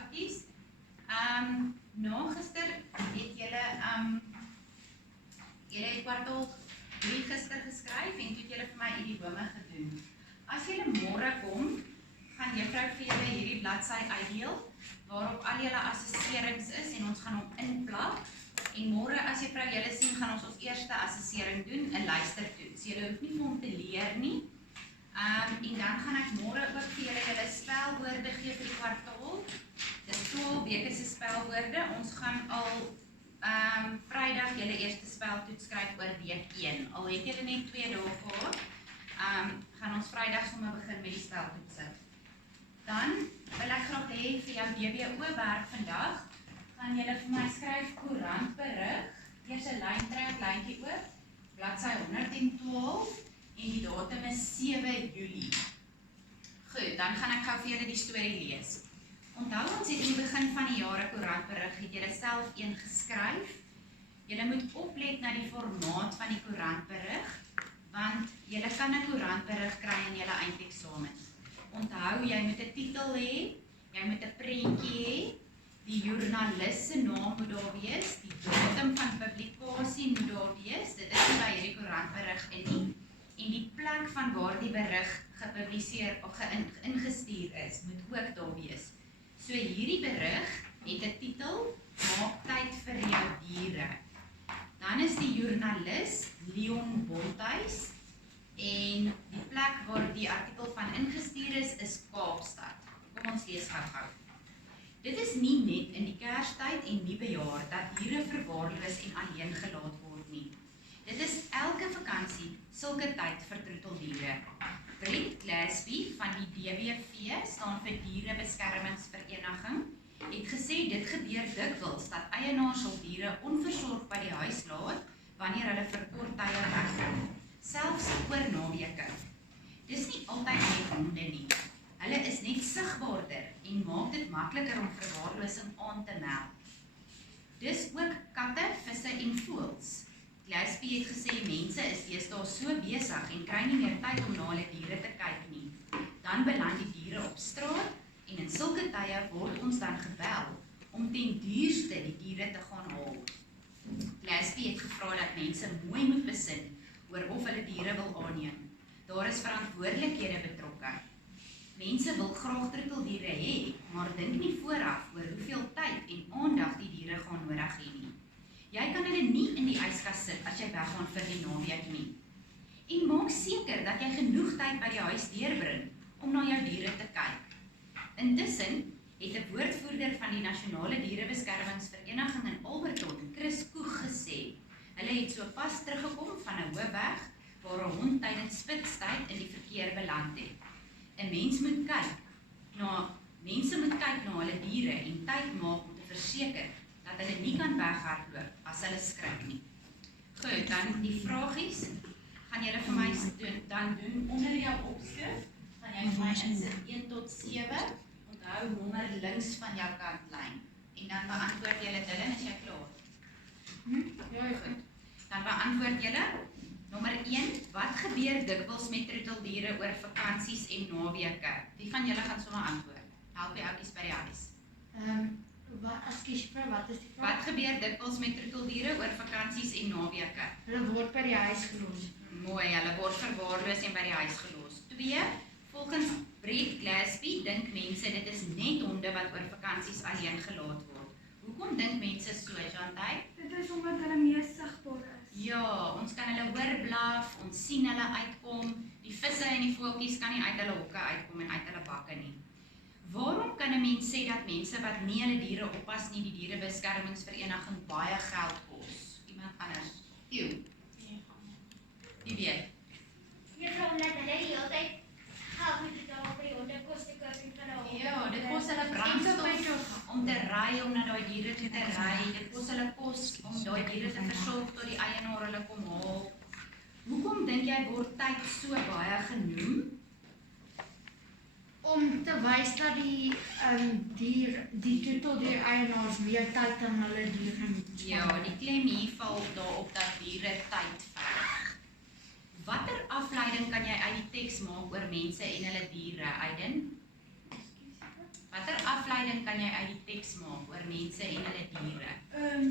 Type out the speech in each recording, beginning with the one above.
akkies. Na gister het julle het kwartaal 3 gister geskryf en toe het julle vir my idiome gedoen. As julle môre kom, gaan juffrou vir julle hierdie bladsy uitdeel waarop al julle assesserings is en ons gaan hom inplak. En môre as juffrou julle sien, gaan ons eerste assessering doen, 'n luistertoets. Julle hoef nie vir hom te leer nie. En dan gaan ek môre ook vir julle spelwoorde gee vir die kwartaal. Dis 12 weke se spelwoorde. Ons gaan al Vrydag julle eerste speltoets skryf oor week 1. Al het julle net 2 dae gehad, gaan ons Vrydag sommer begin met die speltoetse. Dan wil ek graag hê vir jou DBO werk vandag, gaan julle vir my skryf koerantberig. Eers 'n lyn trek, lyntjie oop, bladsy 112 en die datum is 7 Julie. Goed, dan gaan ek gou vir julle die storie lees. Onthou ons het in die begin van die jaar 'n koerantberig, het julle self een geskryf. Julle moet oplet na die formaat van die koerantberig, want julle kan 'n koerantberig kry in julle eindeksamen. Onthou, jy moet 'n titel hê, jy moet 'n prentjie hê, die joernalis se naam moet daar wees, die datum van publikasie moet daar wees, dit is nie by hierdie koerantberig in nie, en die plek van waar die berig gepubliseer of ingestuur is, moet ook daar wees. So hierdie berig het 'n titel, maak tyd vir jou diere. Dan is die joernalis Leon Bontuis en die plek waar die artikel van ingestuur is Kaapstad. Kom ons lees gou. Dit is nie net in die Kerstyd en Nuwejaar dat diere verwaarloos en alleen gelaat word nie. Dit is elke vakansie sulke tyd vir troeteldiere. Brent Glasby van die DBV staan vir Dierebeskermingsvereniging, het gesê dit gebeur dikwels dat eienaars hul diere onversorg by die huis laat wanneer hulle vir kort tye weggaan, selfs oor naweke. Dis nie altyd net honde nie. Hulle is net sigbaarder en maak dit makliker om verwaarlosing aan te meld. Dis ook katte, visse en voëls. Glasby het gesê mense is deesdae so besig en kry nie meer tyd om na hulle diere te kyk nie. Dan beland die diere op straat en in sulke tye word ons dan gebel om ten duurste die diere te gaan haal. Glasby het gevra dat mense mooi moet besin oor of hulle diere wil aanneem. Daar is verantwoordelikhede betrokke. Mense wil graag troeteldiere hê, maar dink nie vooraf oor hoeveel tyd en aandag die diere gaan nodig hê nie. Jy kan hulle nie in die yskas sit as jy weggaan vir die naweek nie. En maak seker dat jy genoeg tyd by die huis deurbring om na jou diere te kyk. Intussen het 'n woordvoerder van die Nasionale Dierebeskermingsvereniging in Alberton, Chris Koeg, gesê, hulle het so pas teruggekom van 'n hoofweg waar 'n hond tydens spitstyd in die verkeer beland het. 'n Mense moet kyk na hulle diere en tyd maak om te verseker dat hulle nie kan weghardloop as hulle skrik nie. Goed, dan die vragies gaan julle vir my dan doen onder jou opskrif. Gaan jy vir my insit 1 tot 7. Onthou nommer links van jou kantlyn. En dan beantwoord julle dit en is jy klaar? Ja, goed. Dan beantwoord julle nommer 1. Wat gebeur dikwels met troeteldiere oor vakansies en naweke? Wie van julle gaan sommer antwoord? Help die oudjies by die huis. Wat is die vraag? Wat gebeur dikwels met troeteldiere oor vakansies en naweke? Hulle word by die huis gelos. Mooi, hulle word verwaarloos en by die huis gelos. 2. Volgens Brent Glasby dink mense dit is net honde wat oor vakansies alleen gelaat word. Hoekom dink mense so, Jantay? Dit is omdat hulle meer sigbaar is. Ja, ons kan hulle hoor blaf, ons sien hulle uitkom, die visse en die voeltjies kan nie uit hulle hokke uitkom en uit hulle bakke nie. Waarom kan 'n mens sê dat mense wat nie hulle diere oppas nie, die Dierebeskermingsvereniging baie geld kos? Iemand anders? Wie weet? Juffrou, omdat hulle die hele tyd geld moet betaal vir die hondekoste koop en vir hulle Ja, dit kos hulle brandstof om te ry, om na daai diere toe te ry. Dit kos hulle kos om daai diere te versorg tot die eienaar hulle kom haal. Hoekom dink jy word tyd so baie genoem? Om te wys dat die troeteldier eienaars meer tyd aan hulle diere moet Ja, die klem hier val daarop dat diere tyd verg. Watter afleiding kan jy uit die teks maak oor mense en hulle diere, Aiden? Watter afleiding kan kan jy uit die teks maak oor mense en hulle diere?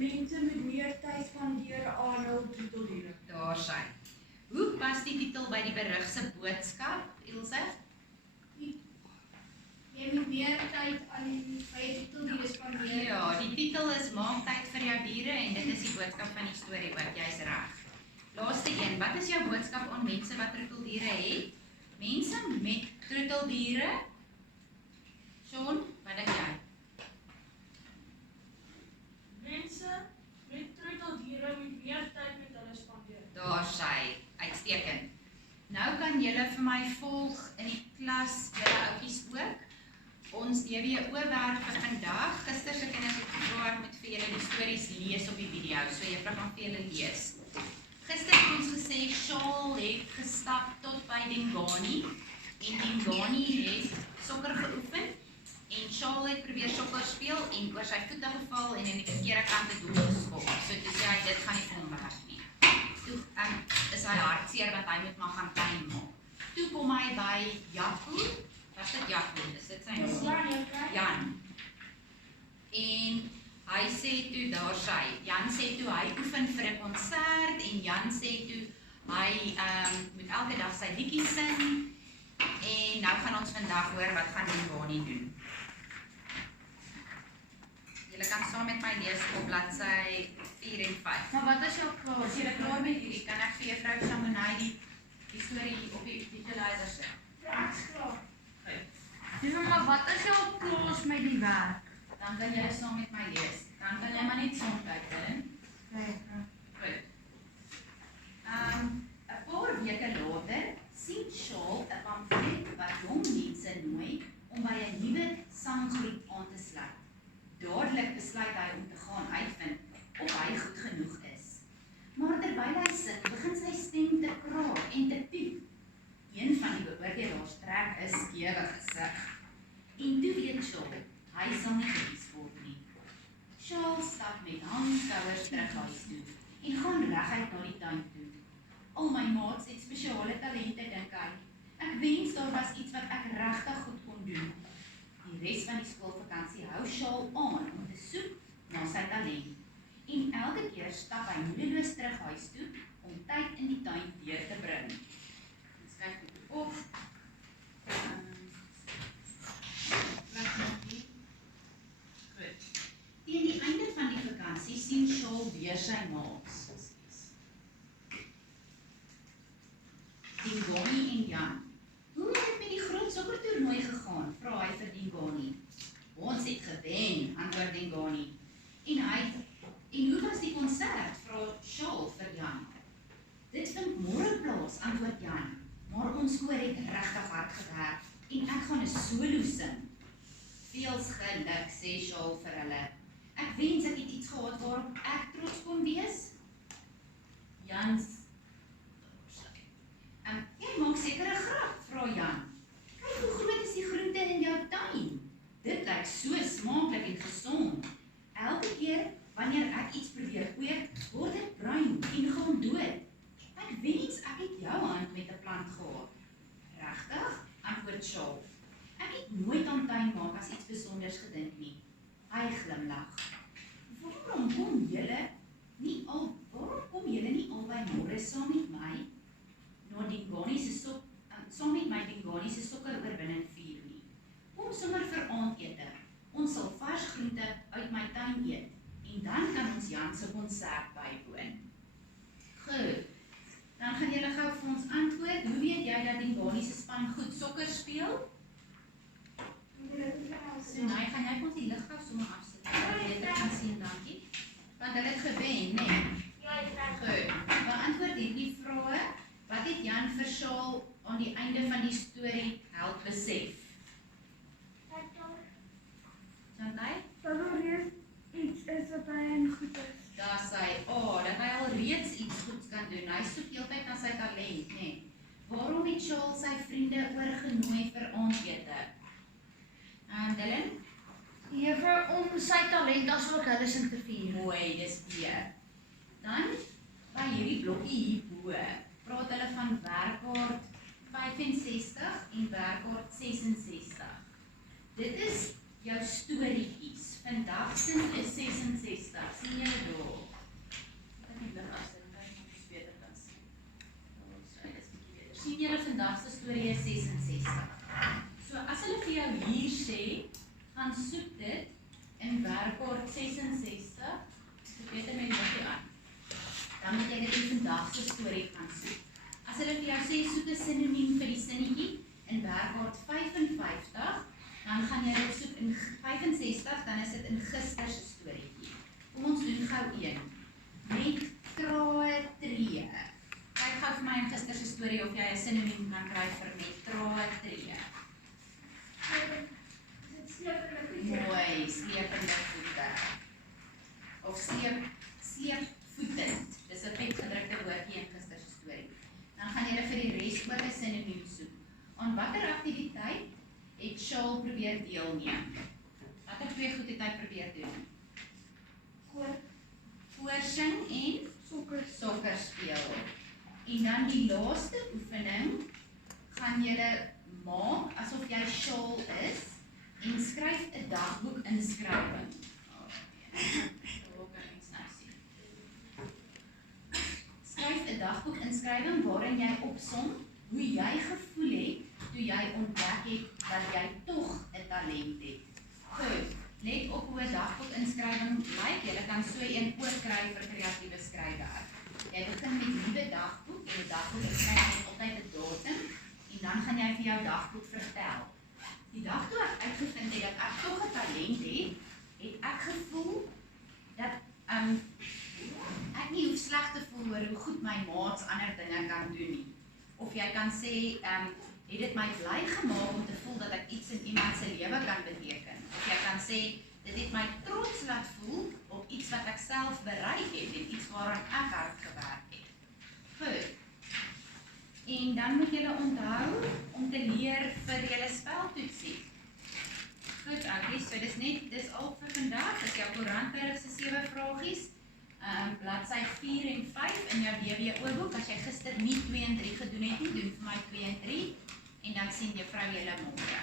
Mense met meer tyd spandeer aan hul troeteldiere. Daar sy. Hoe pas die titel by die berig se boodskap, Ilse? Jy moet meer tyd aan die troeteldiere spandeer. Ja, die titel is Maak tyd vir jou diere en dit is die boodskap van die storie ook, jy's reg. Laaste een, wat is jou boodskap aan mense wat troeteldiere het? Mense met troeteldiere? Sean, wat dink jy? Mense met troeteldiere moet meer tyd met hulle spandeer. Daar sy, uitstekend. Nou kan julle vir my volg in die klas, julle oudjies ook. Ons DWO-werk vir vandag. Gister se kinders het gevra ek moet vir julle die stories lees op die video, so juffrou gaan vir julle lees. Gister het ons gesê Charles het gestap tot by Dingani en Dingani het sokker geoefen en Charles het probeer sokker speel en oor sy voete geval en in die verkeerde kant het doel geskop. So toe sê hy dit gaan nie vir hom werk nie. Toe is hy hartseer dat hy moet maar gaan tuin maak. Toe kom hy by Jaco. Wat is dit Jaco? Is dit sy naam? Jan. En hy sê toe, daar sy, Jan sê toe hy oefen vir 'n konsert en Jan sê toe hy moet elke dag sy liedjies sing en nou gaan ons vandag hoor wat gaan Dingani doen. Julle kan saam met my lees op bladsy 4 en 5. Maar wat is jou klaar? As jy klaar met hierdie, kan ek vir juffrou Shamanai die storie op die visualizer sit. Ek's klaar. Dis maar wat is jou klaar met die werk? Dan kan jy saam met my lees. Dan kan jy maar net saam kyk, Helen. Goed. 'n paar weke later sien Charles 'n pamflet wat jong mense nooi om by 'n nuwe sanggroep aan te sluit. Dadelik besluit hy om te gaan uitvind of hy goed genoeg is. Maar terwyl hy sing, begin sy stem te kraak en te piep. Een van die beoordelaars trek 'n skewe gesig. En toe weet Charles, hy sal nie gekies word nie. Charles stap met handskouers terug huis toe en gaan reguit na die tuin toe. Al my maats het spesiale talente, dink hy. Ek wens daar was iets wat ek regtig goed kon doen. Die res van die skoolvakansie hou Charles aan om te soek na sy talent. En elke keer stap hy moedeloos terug huis toe om tyd in die tuin deur te bring. Ons kyk goed op. Teen die einde van die vakansie sien Charles weer sy maats. Dingani en Jan. Hoe het dit met die groot sokkertoernooi gegaan? Vra hy vir Dingani. Ons het gewen, antwoord Dingani. En hoe was die konsert? Vra Charles vir Jan. Dit vind môre plaas, antwoord Jan. Maar ons koor het regtig hard gewerk en ek gaan 'n solo sing. Veels geluk, sê Charles vir hulle. Ek wens ek het iets gehad waarop ek trots kon wees. Jan, jy maak seker 'n grap, vra Jan. Kyk hoe groot is die groente in jou tuin. Dit lyk so smaaklik en gesond. Elke keer wanneer ek iets probeer kweek, word dit bruin en gaan dood. Ek wens ek het jou hand met 'n plant gehad. Regtig? Antwoord Charles. Ek het nooit aan tuin maak as iets besonders gedink nie. Hy glimlag. Waarom kom julle nie albei môre saam met my na Dingani se saam met my Dingani se sokkeroorwinning vier nie? Kom sommer vir aandete. Ons sal vars groente uit my tuin eet en dan kan ons Jan se konsert bywoon. Goed. Dan gaan julle gou vir ons antwoord. Hoe weet jy dat Dingani se span goed sokker speel? So, nou gaan jy ons die lig gou sommer afsit. Jy kan sien, dankie. Want hulle het gewen, né? Ja, dit is Goed. Beantwoord hierdie vrae. Wat het Jan vir Charles aan die einde van die storie help besef? Chantai? Dat er reeds iets is wat hy in goed is. Daar sê, dat hy al reeds iets goeds kan doen. Hy soek heeltyd na sy talent, né? Waarom het Charles sy vriende oorgenooi vir aandete? Dylan? Juffrou om sy talent asook hulle sin te vier. Mooi, dis B. Dan, by hierdie blokkie hierbo, praat hulle van werkkaart 65 en werkkaart 66. Dit is jou storieetjies. Vandag sin is 66. Sien julle daar? Ek het nie lig afsit, kyk of jy beter kan sien. So, dit is bietjie beter. Sien julle vandag se storie is 66. So as hulle vir jou hier sê, gaan soek dit in werkwoord 66, so beter met liggie aan. Dan moet jy dit in vandag se storie gaan soek. As hulle vir jou sê soek 'n sinoniem vir die sinnetjie in werkwoord 55, dan gaan jy dit soek in 65, dan is dit in gister se storieetjie. Kom ons doen gou een. Met trae tree. Kyk gou vir my in gister se storie of jy 'n sinoniem kan kry vir met trae tree. Mooi, slepende voete. Of sleepvoetend. Dis 'n vetgedrukte woordjie in gister se storie. Dan gaan jy vir die res ook 'n sinoniem soek. Aan watter aktiwiteit het Shaal probeer deelneem? Watter twee goed het hy probeer doen? Voorsing en sokker speel. En dan die laaste oefening gaan julle maak asof jy Shaal is en skryf 'n dagboek inskrywing. Skryf 'n dagboek inskrywing waarin jy opsom hoe jy gevoel het toe jy ontdek het dat jy tog 'n talent het. Goed, let op hoe 'n dagboek inskrywing lyk. Jy kan so een ook kry vir kreatiewe skryfwerk. Jy begin met nuwe dagboek en 'n dagboek skryf altyd 'n datum en dan gaan jy vir jou dagboek vertel. Die dag toe ek uitgevind het dat ek tog 'n talent het ek gevoel dat ek nie hoef sleg te voel oor hoe goed my maats ander dinge kan doen nie. Of jy kan sê, het dit my bly gemaak om te voel dat ek iets in iemand se lewe kan beteken. Of jy kan sê, dit het my trots laat voel op iets wat ek self bereik het en iets waaraan ek hard gewerk het. Goed. En dan moet julle onthou om te leer vir julle speltoetsie. Goed, oukies, so dis al vir vandag. Dis jou koerantberg se 7 vragies. Bladsy 4 en 5 in jou WWO-boek. As jy gister nie 2 en 3 gedoen het nie, doen vir my 2 en 3 en dan sien juffrou julle môre.